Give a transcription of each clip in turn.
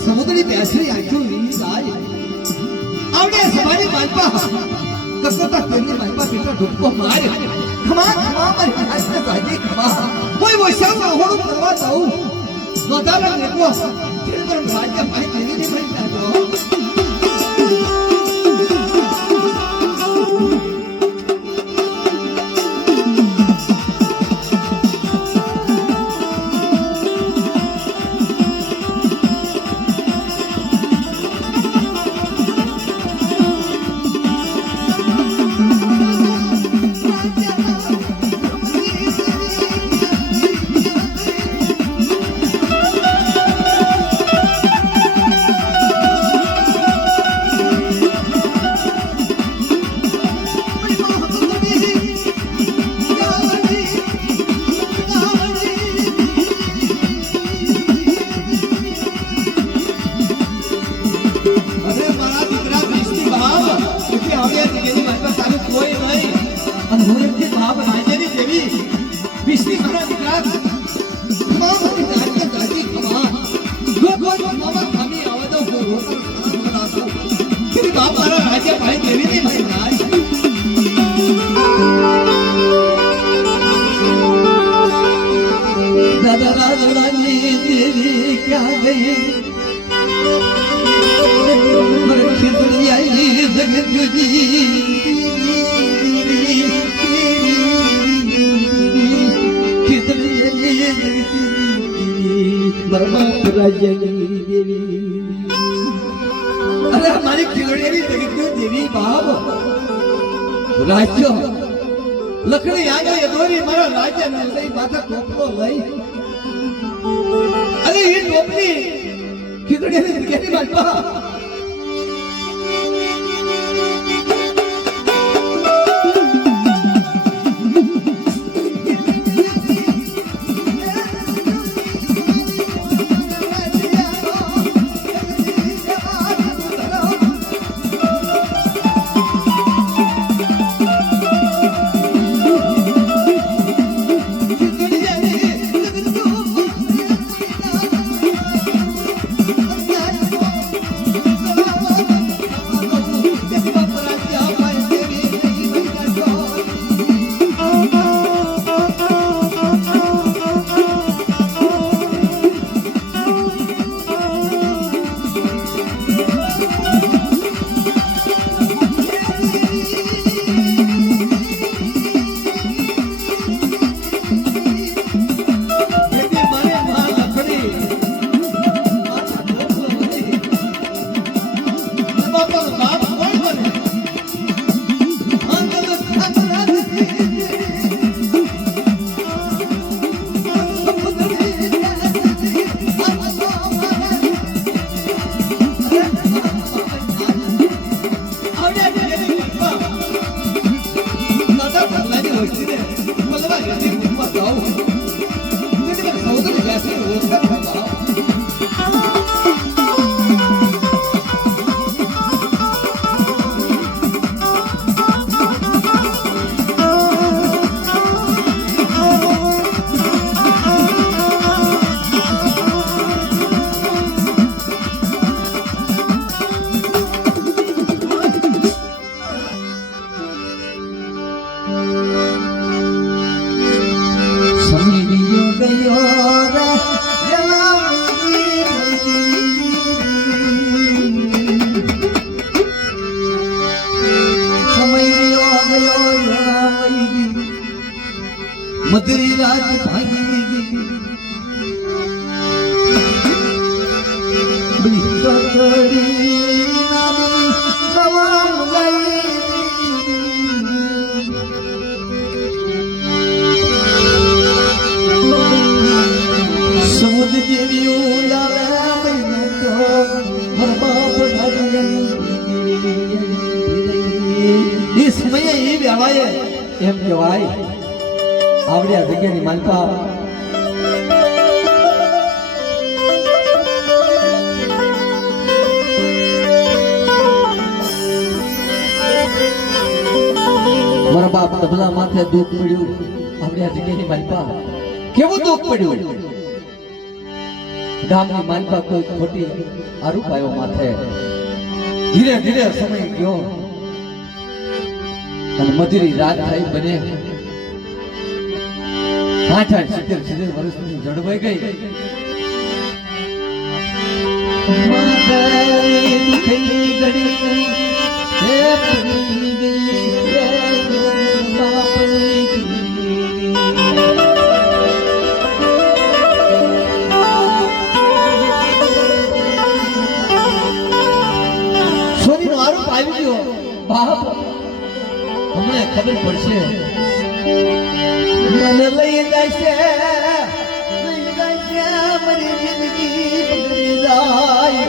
સમુદ્રી બેસરી આખું લીલી ગાય આવડે સવારે માલપા કસોતા તેની માલપા બેટા ઢુક્કો માર ખમા ખમા મારી હાથને સાજી ખમા કોઈ વૈશાખ હોડું કરવા જાઉં નોધારા લેકો ફિર પર રાજ્ય પાઈ તેની ને મળી જાજો हमारी खिलौने देवी बाप राज्य लकड़ी आ गई दोरी मारा राज्य ने सही बात टोपलो लई अरे ये टोपली खिलौने देवी बाप ઘડી નાની તમામ ગઈ સમુદ્ર જેવી ઉલાવે મહિનો તો બાપ એ સમયે એ વેળાએ એમ કહેવાય આવડે આ જગ્યાની માનતા મારા બાપ તબલા માથે દુઃખ પડ્યું આવડે આ જગ્યાની માનતા કેવું દુઃખ પડ્યું ગામની માનતા કોઈ ખોટી આરોપ આવ્યો માથે ધીરે ધીરે સમય ગયો અને મધુરી રાત થઈ બને 60 વર્ષની જડવાઈ ગઈ સોનીનો આરોપ આવી ગયો બાપ હમણાં ખબર પડશે મને લઈ જશે મારી જિંદગી બગડી જાય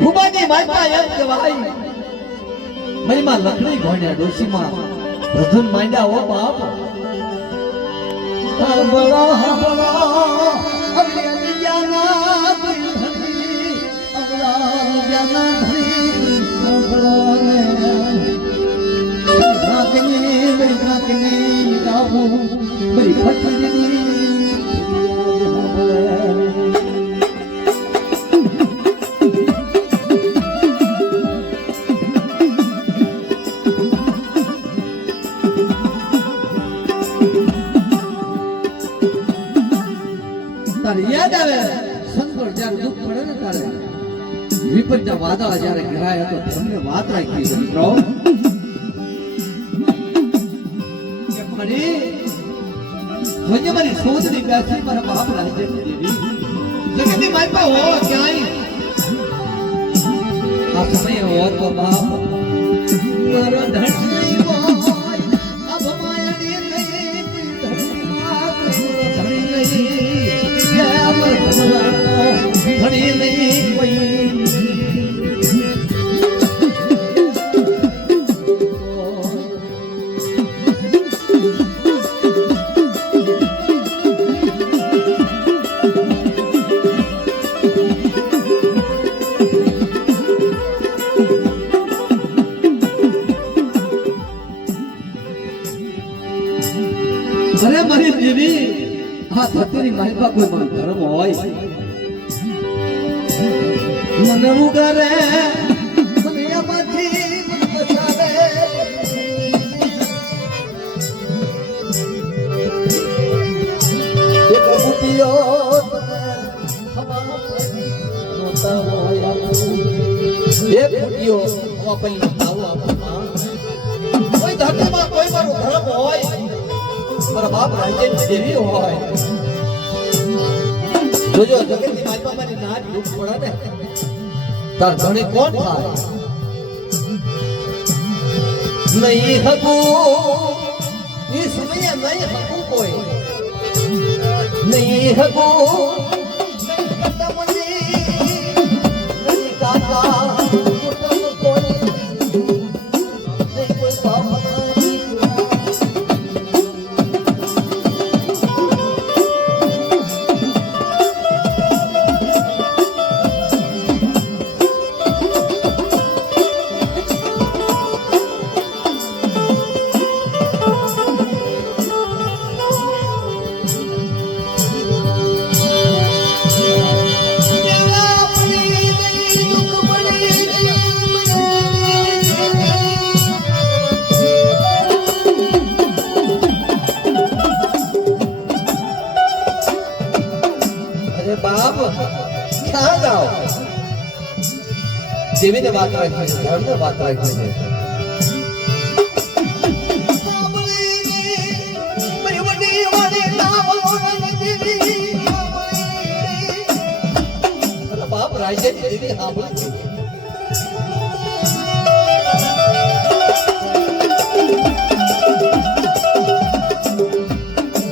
ખુબાની માતા એમ કહેવાય મારી માં લખણી ઘોડ્યા ડોશીમાં રધન માંડ્યા હો બાપ બળો બળો અમને જાના ધરી અગલા જાના ધરી બળો ને રાખની ગાવું મારી ખટની યાદ આવે સંતોર જ્યારે દુઃખ પડે ને ત્યારે વિપત્તિના વાદળા જ્યારે ઘેરાય તો તમને વાત રાખી મિત્રો કે મારી જોજે મારી સોચની બેસી મારા બાપ રાજે દેવી જગતની માલપા હો ક્યાંય આ સમય હો તો બાપ મારો ધન નહીં હોય અબ માયાની નહીં ધણી નહીં ઘણી નહીં કોઈ અરે મારી દેવી આ સત્યની માહિતી કોઈ મને ધર્મ હોય મને ઉગરે દુનિયામાંથી મને બચાવે એક મુતિયો તને હમારી નોતા હોય એક મુતિયો આપણી નોતાઓ આપમાં કોઈ ધર્મમાં કોઈ મારો ધર્મ હોય મારા બાપ રાજે દેવી હોય જોજો જગતની માલપા મારી નાચ દુઃખ પડે ને તાર ધણી કોણ થાય નહીં હકું એ સમયે નહીં હકું કોઈ નહીં હકું નહીં કાકા કોઈ નહીં કોઈ બાપ बाप क्या जाओ देवी ने बात रखी है धर्म ने बात रखी है मेरी बड़ी वाली સાંભળી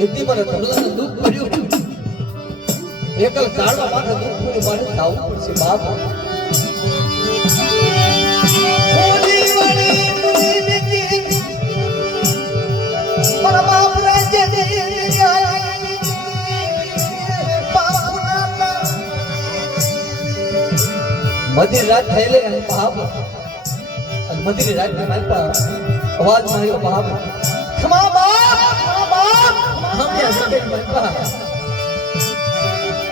એટલી મને ધમલાને દુઃખ પડ્યું એકલ કાઢવા માટે દુઃખ પડ્યું મારે જવું પડશે બાપ મધ્ય રાત થયેલે અને બાપ અને મધ્ય રાત ની માલપા અવાજ માર્યો બાપ ખમા બાપ હમે સકે માલપા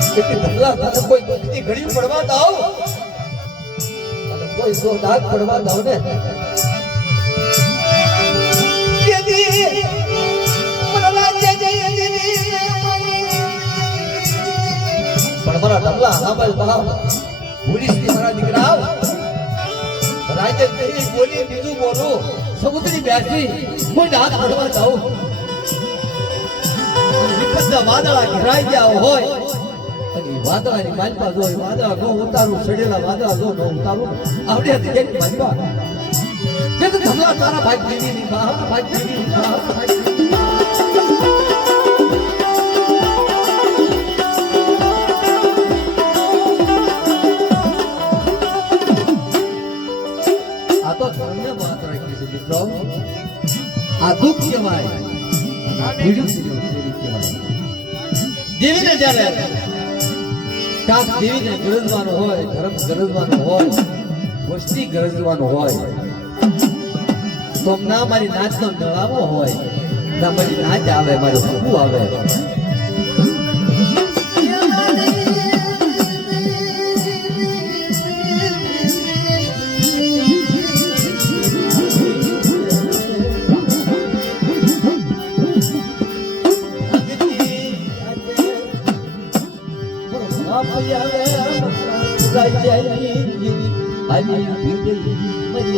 કે ધમલા તને કોઈ દુખતી ઘડી પડવા દાવ અને કોઈ સો દાગ પડવા દાવ ને કેદી મનલા જે પણ મારા ધમલા સાંભળ બાપ પોલીસ ની મારા દીકરા રાજે તેરી બોલી બીજું બોલો સમુદ્રી બેસી કોઈ હાથ પડવા જાઓ વિપદના વાદળા ઘેરાઈ ગયા હોય અને વાદળાની માલપા જોઈ વાદળા નો ઉતારું સડેલા વાદળા જો નો ઉતારું આવડે હતી માલપા કે તો ધમલા તારા ભાઈ દેવી ની બહાર ભાઈ દેવી ની બહાર આ દુઃખ કહેવાય દેવીને જ્યારે કાક દેવીને ગરજવાનું હોય ધર્મ ગરજવાનું હોય વસ્તી ગરજવાનું હોય તો ના મારી નાચનો મેળાવો હોય ના મારી નાચ આવે મારું હકું આવે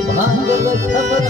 ભાંગલ ખબર